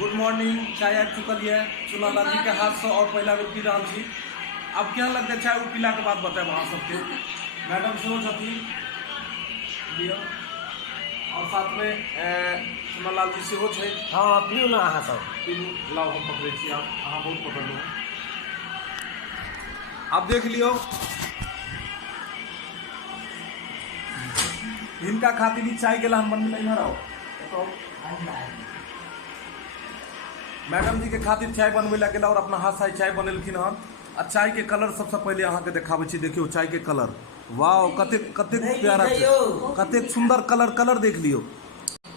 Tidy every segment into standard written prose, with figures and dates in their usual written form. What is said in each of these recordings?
Good morning. चाय आ चुकल है चूना लाली के हाथ से और पहला बेर पी रहा छी। अब क्या लगता है चाय वो पीला के बाद बताए वहाँ सबके मैडम सेहो छथिन लियो और साथ में चूना लाल जी सेहो छै। हाँ पीऊ ना अहाँ सब पीलू लाओ हम पकड़े छी आप अहाँ बहुत पकड़ लो। आप देख लियो इनका खातिर ही चाय गेला हम बनने नहीं रहो तो मैडम जी के खातिर चाय बनवे ला गेला और अपना हाथ से चाय बनेलखिन हन। आ चाय के कलर सबसे पहले अहाँ के देखाबै छी। देखियो चाय के कलर वाह कतेक प्यारा छै, कतेक सुंदर कलर देख लियो।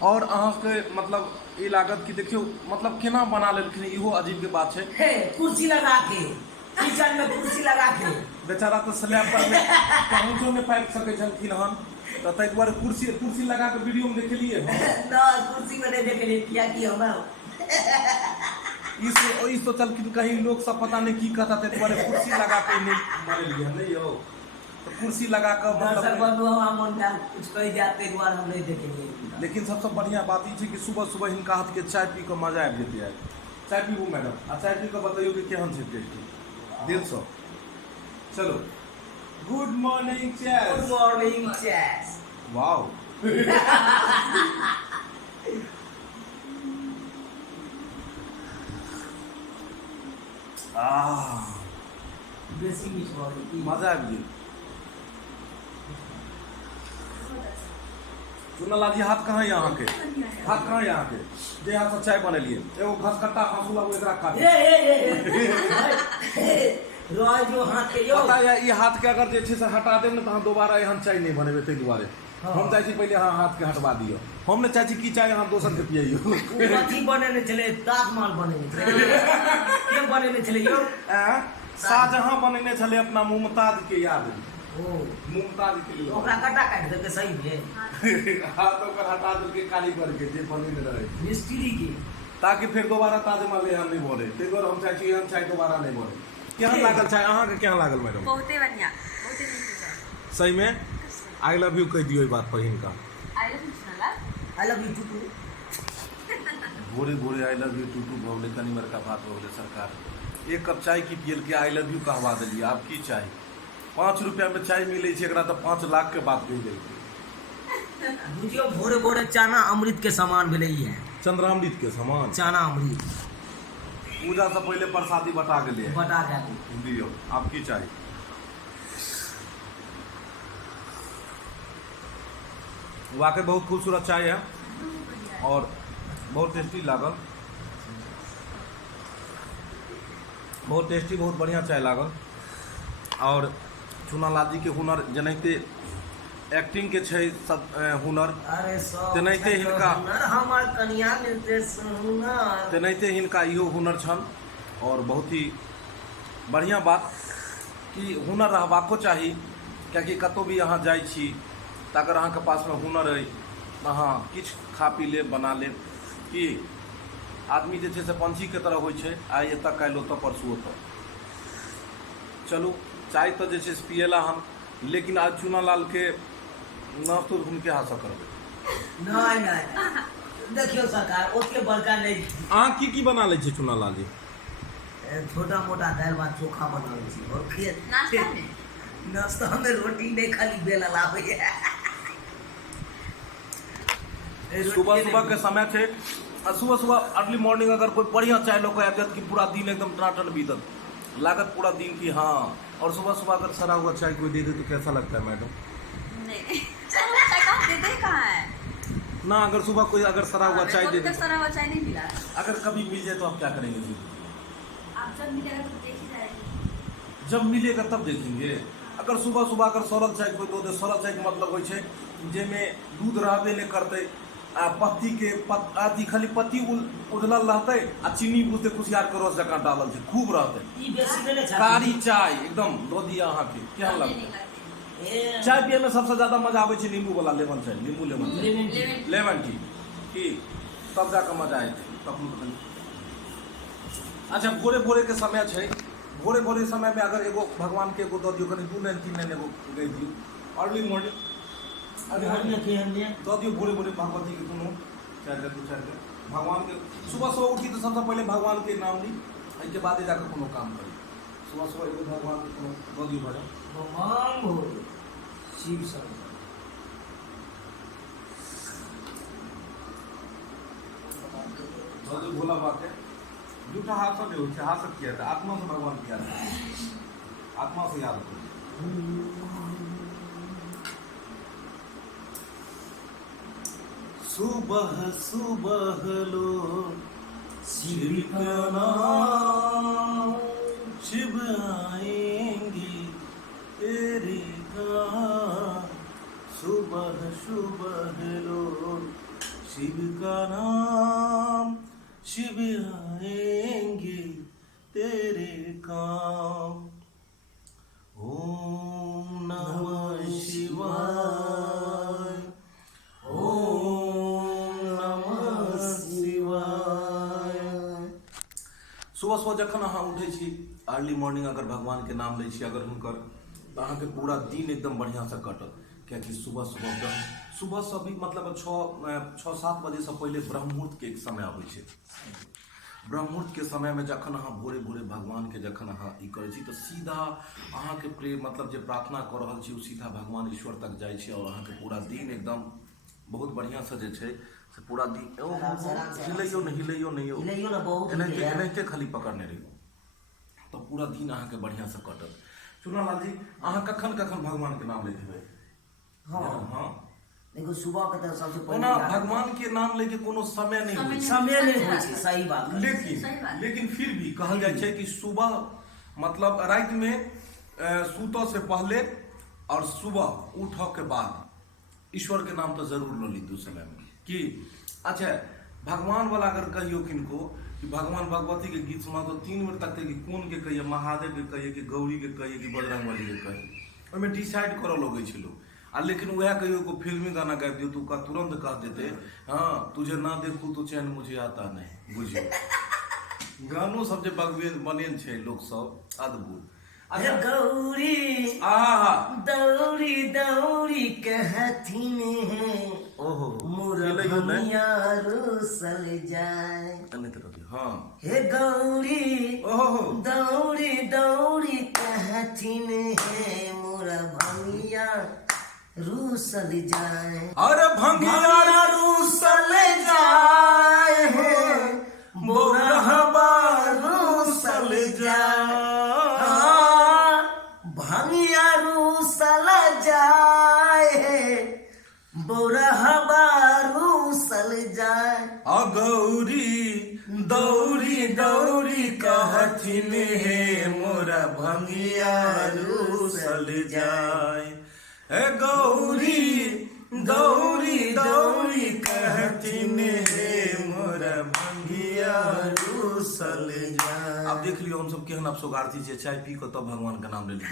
और अहाँ के मतलब ई लागत कि देखियो मतलब केना बना लेलखिन इहो अजीब के बात छै। कुर्सी लगा के किचन में कुर्सी लगा के बेचारा तो स्लैब पर में पहुंचो में पाइप सके छलखिन हन तो तै दुआरे कुर्सी लगा के वीडियो में देखलिए ना कुर्सी में नहीं देखलिए किया कि हम इस सोचलखिन कहीं लोग सब पता नहीं की कहता तै दुआरे कुर्सी लगा के नहीं बनेलिए नहीं हो तो कुर्सी लगा के मतलब कुछ कह जाते द्वारा हम नहीं देखेंगे। लेकिन सबसे बढ़िया बात ई छै कि सुबह सुबह हिनका हाथ के चाय पी के मजा आबि जेतै। चाय पीबू मैडम आ चाय पी के बताइयो कि केहन छै टेस्टी दिल से। चलो good morning chess. Good morning chess. Wow बेसी मीठ हो गई मजा आ गई। चूना जी हाथ कहाँ यहाँ के हाथ कहाँ यहाँ के जे हाथ से चाय बनेलिए एगो घसकट्टा हंसुला वो एकरा काट रोज जो हाथ के यो पता है ये हाथ के अगर जे छै से हटा देब न त हम दोबारा एहन चाय नहीं बनेबे तै दुआरे हम चाहे छी पहले अहाँ हाथ के हटवा दियो। हम ने चाहे छी की चाय अहाँ दोसर के पियइयो। कथी बनेने चले ताजमहल बनेने चले के बनेने चले यो शाहजहां बनेने छले अपना मुमताज के याद ओ मुमताज के लिए ओकरा कटा काट देते सही में हाथ ओकर हटा दे के कारीगर के जे बनेने रहे मिस्त्री के ताकि फिर दोबारा ताजमहल यहाँ नहीं बोले ते गोर हम चाहे छी हम चाय दोबारा नहीं बोले। केहन लागल चाय अहाँ के केहन लागल मैडम? बहुते बढ़िया बहुते नीक। सही में आई लव यू कह दियो ई बात पर हिनका। आई लव यू सुनला आई लव यू टू भोरे भोरे आई लव यू टू भोले तनी बड़का बात हो गए सरकार। एक कप चाय की पियल के आई लव यू कहवा दिलिए। आप की चाय 5 रुपया में चाय मिले छै एकरा तो 5 लाख के बात कह देलकै। बुझियो भोरे भोरे चाना अमृत के समान भेलै है चंद्रामृत के समान चाना अमृत पूजा से पहले प्रसादी बटा गेलिए बटा के दियो। आप की चाय वाकई बहुत खूबसूरत चाय है और बहुत टेस्टी लागल बहुत टेस्टी बहुत बढ़िया चाय लागल। और चूना लाल जी के हुनर जनैते एक्टिंग के छै सब हुनर अरे सब तेनाहिते हिनका हमर कन्या निर्देश हुनर तेनाहिते हिनका इहो हुनर छन। और बहुत ही बढ़िया बात कि हुनर रहबाको चाही कियाकि कतौ भी अहाँ जाइ छी त अगर अहाँ के पास में हुनर अइ अहाँ किछु खा पी लेब बना लेब कि आदमी जे छै से पंछी के तरह होइ छै आइ एतऽ काल्हि ओतऽ परसू ओतऽ। चलू चाय तो जे छै से पियला हम लेकिन आज चूना लाल के नाश्तो हुनके हाथ से करबै नहीं देखियो सरकार ओते बड़का नहीं अहाँ की बना लै छी चूना लाल जी? छोटा मोटा दाल भात चोखा बना लै छी और फिर नाश्ता में नाश्ता में रोटी नहीं खाली बेला लावे सुबह सुबह के समय थे सुबह सुबह अर्ली मॉर्निंग अगर कोई बढ़िया चाय लोग आबि जात कि पूरा दिन एकदम टनाटन बीतत लागत पूरा दिन की हाँ। और सुबह सुबह अगर सड़ा हुआ चाय कोई दे दे तो कैसा लगता है मैडम? नहीं चलो चाय कहाँ देते कहाँ है ना अगर सुबह कोई अगर सड़ा हुआ चाय दे दे सड़ा हुआ चाय नहीं मिला। अगर कभी मिल जाए तो आप क्या करेंगे जी? आप जब मिलेगा तो देख ही जाएंगे। जब मिलेगा तब देखेंगे। अगर सुबह सुबह अगर सड़ल चाय कोई दो दे सड़ल चाय के मतलब होइ छै जेमे दूध रहबे नहीं करते आ पत्ती के अथी खाली पत्ती उधलल रहते आ चीनी बुझते कुशियार के रस जकाँ डालल छै खूब रहते कारी चाय एकदम दो दिया अहाँ के केहन लगता चाय पिए में सबसे ज्यादा मजा आवे छै नींबू वाला लेमन चाय नींबू लेमन टी की तब जाकर मजा आए थे। अच्छा भोरे भोरे के समय छै भोरे भोरे समय में अगर एगो भगवान के एगो दऽ दियो कनि 2 लाइन 3 लाइन एगो गै दियो अर्ली मॉर्निंग दऽ दियो भोरे भोरे भगवती के कोनो चाय दे 2 चाय दे भगवान के सुबह सुबह उठी तो सबसे पहले भगवान के नाम ली, एहिके बादे जाकर कोनो काम करी। सुबह सुबह एगो भगवान के कोनो गदी भजन भगवान भोले शिव शंकर गदी भोला बात है। झूठा हाथ से नहीं होता, हाथ से किया था, आत्मा से भगवान की याद करो, आत्मा से याद करो। सुबह सुबह लो शिव का नाम, शिव आएंगे तेरे गाँव। सुबह सुबह लो शिव का नाम, शिव आएंगे तेरे काम। ओम नमः शिवाय, ओम नमः शिवाय। सुबह सुबह जखन अहाँ उठै छी, अर्ली मॉर्निंग अगर भगवान के नाम लै छी, अगर हुनकर, तऽ अहाँके पूरा दिन एकदम बढ़िआँ से कटत। कियाकि सुबह से भी मतलब 6-7 बजे से पहले ब्रह्ममुहूर्त के एक समय आबै छै। ब्रह्ममुहूर्त के समय में जखन अहाँ भोरे भोरे भगवान के जखन अहाँ ई करै छी, तऽ सीधा अहाँके प्रेम मतलब जे प्रार्थना कऽ रहल छी, ओ सीधा भगवान ईश्वर तक जाइ छै, और अहाँके पूरा दिन एकदम बहुत बढ़िआँ से जे छै से पूरा दिन हिलैयो नहीं एनाहिते खाली पकड़ने रहियो, तऽ पूरा दिन अहाँके बढ़िआँ से कटत। चुनालाल जी, अहाँ कखन कखन भगवान के नाम लैत हेबै? हाँ, देखो सुबह के तो सबसे ओना भगवान के नाम लेके कोनो समय नहीं होइ छै, समय नहीं होइ छै, सही बात है। लेकिन फिर भी कहल जाइ छै कि सुबह मतलब रात में सूतऽ से पहले और सुबह उठऽ के बाद ईश्वर के नाम तो जरूर लो ली दू समय में कि। अच्छा, भगवान वाला अगर कहियो किनको कि भगवान भगवती के गीत सुना, तो 3 मिनट तक कि कोन के कहिए, महादेव के कहिए कि गौरी के कहिए कि बजरंगबली के कहिए, ओहिमे डिसाइड करऽ लगै छै लोग। आ लेकिन वह कहियो को फिल्मी गाना गाबि दियो तो का तुरंत कह देते, हाँ तुझे ना देखूं तो चैन मुझे आता नहीं। बुझियो गानो सब जे बनेन छै लोग सब अद्भुत। अरे गौरी दौरी दौरी कहथिन है, ओहो मुरनिया रुसल जाए। हाँ, हे गौरी ओहो दौरी दौरी कहथिन है, मुरनिया रूसल जाए। अरे भंगिया रूसल जाए है, बोरहबा रूसल जाए। भंगिया रूसल जाए है, बोरहबा रूसल जाए। गौरी दौरी दौरी कहथिन हे, मोरा भंगिया रूसल जाए। हे गौरी दौरी दौरी कहथिन हे, मोरा भंगिया रूसल जाए। अब देख लियो हम सब केहन अफसोगार्थी छै, चाय पी के तब भगवान के नाम ले ली।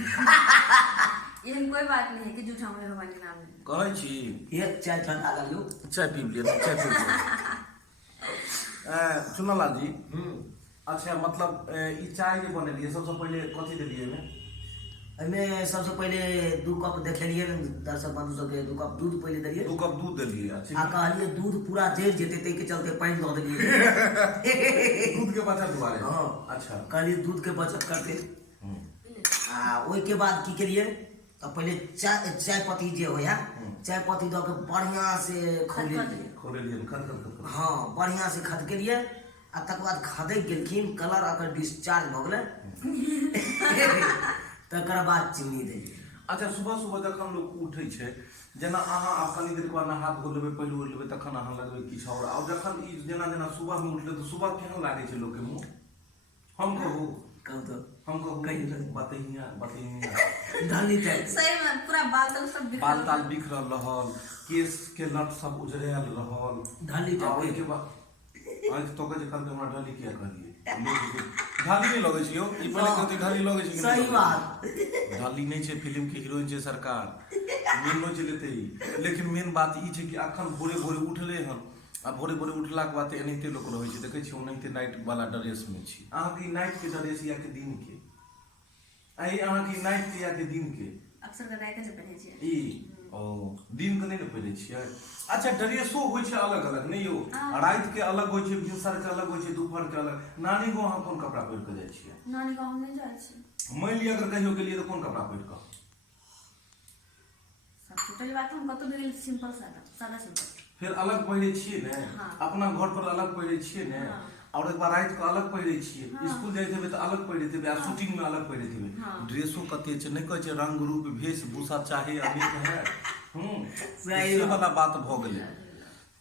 एहन कोई बात नहीं है कि झूठा में भगवान के नाम ले। कहै छी एक चाय ठंडा कर लो, चाय पी लिया, चाय पी लिया। चुनालाल जी, अच्छा मतलब ई चाय जे बनेलिए सबसे पहले कथी देलिए में? एमे सबसे पहले 2 कप देखलिए दर्शक बंधु सबके, 2 कप दूध पहले दिलिए। 2 कप दूध देलिए। अच्छा, आ कहलिए दूध पूरा जैर जेते, तै के चलते पानी दो देलिए। दूध के बचत दुआरे। हां, अच्छा, कहलिए दूध के बचत करते। आ ओइ के बाद की करिए, तो पहले चाय पत्ती जे होया, चाय पत्ती दो के बढ़िया से खोलेलिए खद। हाँ, बढ़िया से खद के लिए, आ तक बाद खदक गेलखिन, कलर अगर डिस्चार्ज भ गेलै, तकर बाद चीनी देलिए। अच्छा, सुबह सुबह जखन लोग उठै छै, जेना अहाँ आब कनी देर बाद हाथ धो लेबै, पहिल उठ लेबै, तखन अहाँ लगबै किछु और। आब जखन ई जेना सुबह में उठले तो सुबह केहन लागे छै लोग के मुंह? हम कहू कहीं बतैया ढाली टाइप सही में पूरा बाल तल सब बाल ताल बिखरल रहल, केस के लट सब उजड़ायल रहल, ढाली टाइप। ओइ के बाद आज तो के कहल हमरा ढाली किया कहलिए? ढाली नहीं लगे छै यो, ई पहले कहते ढाली लगे छै। सही बात, ढाली नहीं छै, फिल्म के हीरोइन छै सरकार, मेन नहीं चलेते ही। लेकिन मेन बात ई छै कि अखन भोरे भोरे उठले हन, आ भोरे भोरे उठला के बाद एनाहिते लोग रहै छै, देखै छी ओनाहिते नाइट वाला ड्रेस में छी। अहाँ के नाइट के ड्रेस या के दिन के? आई अहाँ के नाइट के या के दिन के? अक्सर के रात के पहने छै। ई ओ दिन के नहीं ने पहिरे छियै। अच्छा ड्रेसो होइ छै अलग अलग नहीं यौ, रात के अलग होइ छै, भिनसर के अलग होइ छै, दोपहर के अलग। नानी को अहाँ कोन कपड़ा पहिर के जाइ छियै? नानी गाँव हम नहीं जाइ छी। मान लिया अगर कहियो गेलियै तो कोन कपड़ा पहिर के? सबसे पहली बात हम कतौ भी गेल सिंपल सादा सादा सिंपल। फिर अलग पहिरे छियै ने, हाँ। अपना घर पर अलग पहिरे छियै ने, हाँ। और एक बार रात को अलग पहिरे छियै, हाँ। स्कूल जाइत हेबै तऽ अलग पहिरे हेबै, आ शूटिंग में अलग पहिरे हेबै। हाँ। ड्रेसो कते छै नहि कहै छै रंग रूप वेशभूषा चाहे अनेक है। सही से वाला बात भऽ गेलै।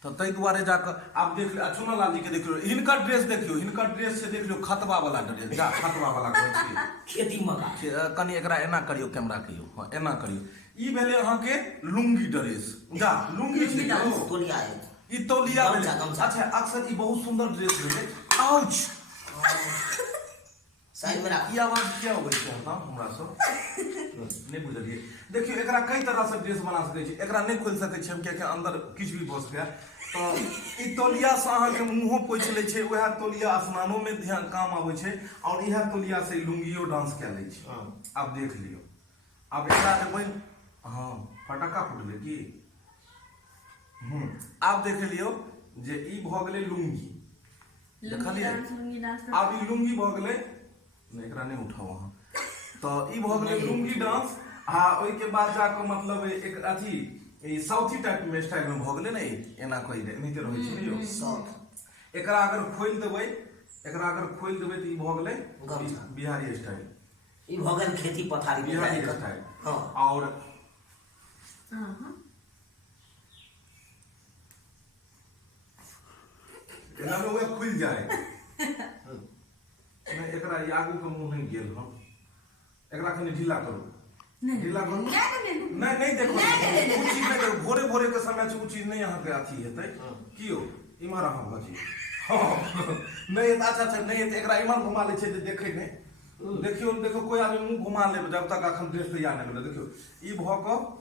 तऽ ताहि दुआरे जाकऽ आब देख लियौ, चुना लाल जी के देखियौ, हिनकर ड्रेस देखियौ, हिनकर ड्रेस से देख लियौ खतबा वाला ड्रेस, जा खतबा वाला कहै छियै। खेती मगा कनी एकरा एना करियौ, कैमरा कहियौ, हाँ एना करियौ। ई भेलै अहाँके लुंगी ड्रेस, जा लुंगी छै यौ। तोलिया है ई तौलिया भेलै। गमछा, गमछा। अच्छा अक्सर ई बहुत सुंदर ड्रेस भेलै। आउच साइड में रख। ई आवाज क्या होइ छै हमरा सब नहीं बुझलिए। देखियो एकरा कई तरह से ड्रेस बना सकै छी, एकरा नहीं खोल सकै छी हम कियाकि अंदर किछ भी भऽ सकैया। तो ई तौलिया से अहाँ के मुंहो पोछ लै छै, वएह तौलिया स्नानो में ध्यान काम आबै छै, और इएह तौलिया से लुंगियो डांस कए लै छै। आब देख लियो, आब एकरा बन हाँ फटाका फुटले की। आब देख लियो जे ई भऽ गेलै लुंगी, देखलिए। आब ई लुंगी भऽ गेलै, नहीं एकरा नहीं उठाओ अहाँ। तो ई भऽ गेलै लुंगी डांस। आ ओइ के बाद जाके मतलब एक अथी ई साउथी टाइप में स्टाइल में भऽ गेलै ने, एना कहि दे एनाहिते रहै छै ने यौ साउथ। एकरा अगर खोल देबै, एकरा अगर खोल देबै तऽ ई भऽ गेलै बिहारी स्टाइल। ई भऽ गेल खेती पथारी बिहारी स्टाइल। हाँ। और एना में वो खुल जाए। नहीं एकरा आगू के मुंह नहीं गेल हम, एकरा कनी ढीला करू, ढीला करू। नहीं नहीं देखो उ चीज नहीं करू, भोरे भोरे के समय से उ चीज नहीं अहाँ के अथी हेतै की हो। इमहर अहाँ भजी नहीं अच्छा अच्छा नहीं तो एकरा इमहर घुमा ले छै, देखे नहीं। देखियो देखो कोई आदमी मुंह घुमा ले जब तक अखन ड्रेस तैयार नहीं भेलै। देखियो ई भ क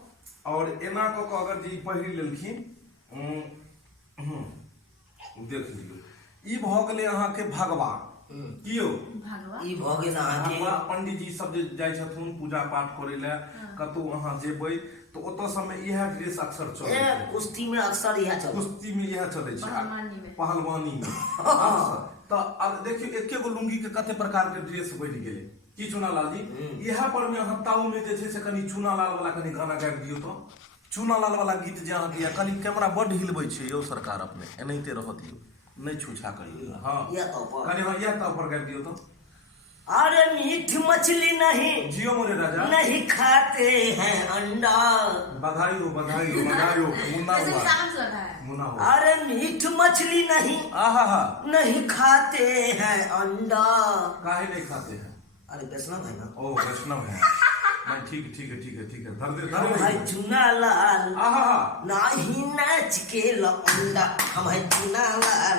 और एना क के अगर जे पहिर लेलखिन, देख लियो ई भ गेलै अहाँ के भगवा की यौ। ई भ गेल अहाँ के भगवा। पंडित जी सब जे जाइ छथुन पूजा पाठ करे ले, कतौ अहाँ जेबै तो ओतऽ सब में इएह ड्रेस अक्सर चलै छै। कुश्ती में अक्सर इएह चलै, कुश्ती में इएह चलै छै, पहलवानी में। तो अब देखियो एके गो लुंगी के कते प्रकार के ड्रेस बनि गेलै की चुना लाल जी। इएह पर में अहाँ ताऊ में जे छै से कनी चुना लाल वाला कनी गाना गाबि दियौ तो। चुना लाल वाला गीत जे अहाँ दिया, कनी कैमरा बड हिलबै छै यौ सरकार, अपने एनाहिते रह दियौ, नहीं छूछा करियो। हाँ कनी हाँ यह ताऊ पर गाबि दियौ तो। अरे मीठ मछली नहीं जियो मोरे राजा नहीं खाते हैं अंडा। बधाई हो बधाई हो बधाई हो, मुन्ना हुआ मुन्ना हुआ। अरे मीठ मछली नहीं आहा नहीं खाते हैं अंडा। काहे नहीं खाते हैं? अरे वैष्णव है ना। ओ वैष्णव है, नहीं ठीक है ठीक है ठीक है ठीक है, धर दे धर हम दे। है चुना लाल आहा नाही नाच के लौंडा, हम है चुना लाल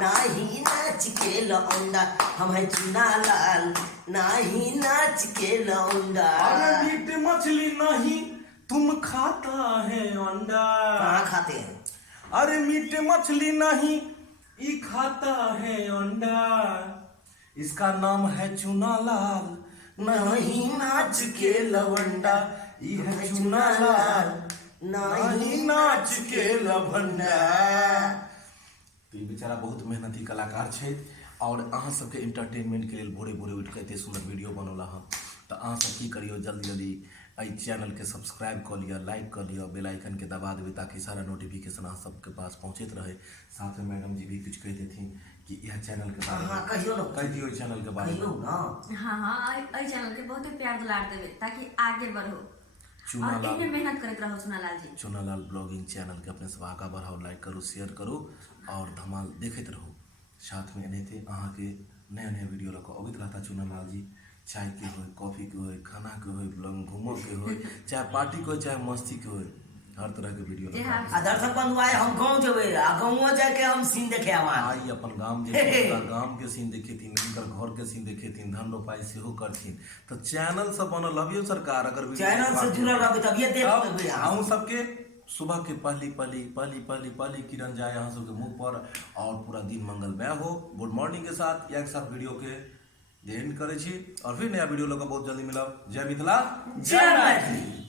नाही नाच के लौंडा, हम है चुना लाल नाही नाच के लौंडा। अरे मीट मछली नहीं तुम खाता है अंडा। कहाँ खाते हैं? अरे मीट मछली नहीं ये खाता है अंडा, इसका नाम है चुना लाल नहीं नाच के लवंडा। ये है चुना लाल नहीं नाच के लवंडा। तो ये बेचारा बहुत मेहनती कलाकार छै, और अहाँ सबके एंटरटेनमेंट के लिए भोरे भोरे उठ के एते सुंदर वीडियो बनौला हम। तो अहाँ सब की करियो, जल्दी जल्दी एहि चैनल के सब्सक्राइब कर लिया, लाइक कर लिया, बेल आइकन के दबा देवे ताकि सारा नोटिफिकेशन अहाँ सबके पास पहुँचत रहे। साथ में मैडम जी भी कुछ कह देथिन कि यह चैनल के बारे में कहियो ना, कह दियो चैनल के बारे में ना। हाँ आई चैनल के बहुत प्यार दुलार देवे ताकि आगे बढ़ो चुना और इनमें मेहनत करते रहो। चुना लाल जी चुना लाल ब्लॉगिंग चैनल के अपने सब आगा बढ़ाओ, लाइक करो, शेयर करो और धमाल देखते रहो। साथ में एनाहिते अहाँ के नया नया वीडियो लग अबैत रहता चुना लाल जी, चाय के हो, कॉफी के हो, खाना के हो, घूमो के हो, चाहे पार्टी के हो, चाहे मस्ती के हो, हर तरह के वीडियो लगा। आ दर्शक बंधु आए हम गांव जेबे, आ गांव जाके हम सीन देखे आवाज आई अपन गांव गांव के सीन देखेथिन, उनकर घर के सीन देखेथिन, धन रोपाई सेहो करथिन। तो चैनल सब बनल अभियो सरकार अगर चैनल से जुड़ल रहबे तब ये देख लेबे। हम सबके सुबह के पहली पहली पहली पहली पहली किरण जाए यहाँ सबके मुंह पर, और पूरा दिन मंगलमय हो। गुड मॉर्निंग के साथ एक साथ वीडियो के एंड करे छी, और फिर नया वीडियो लगा बहुत जल्दी मिला। जय मिथिला जय मैथिली।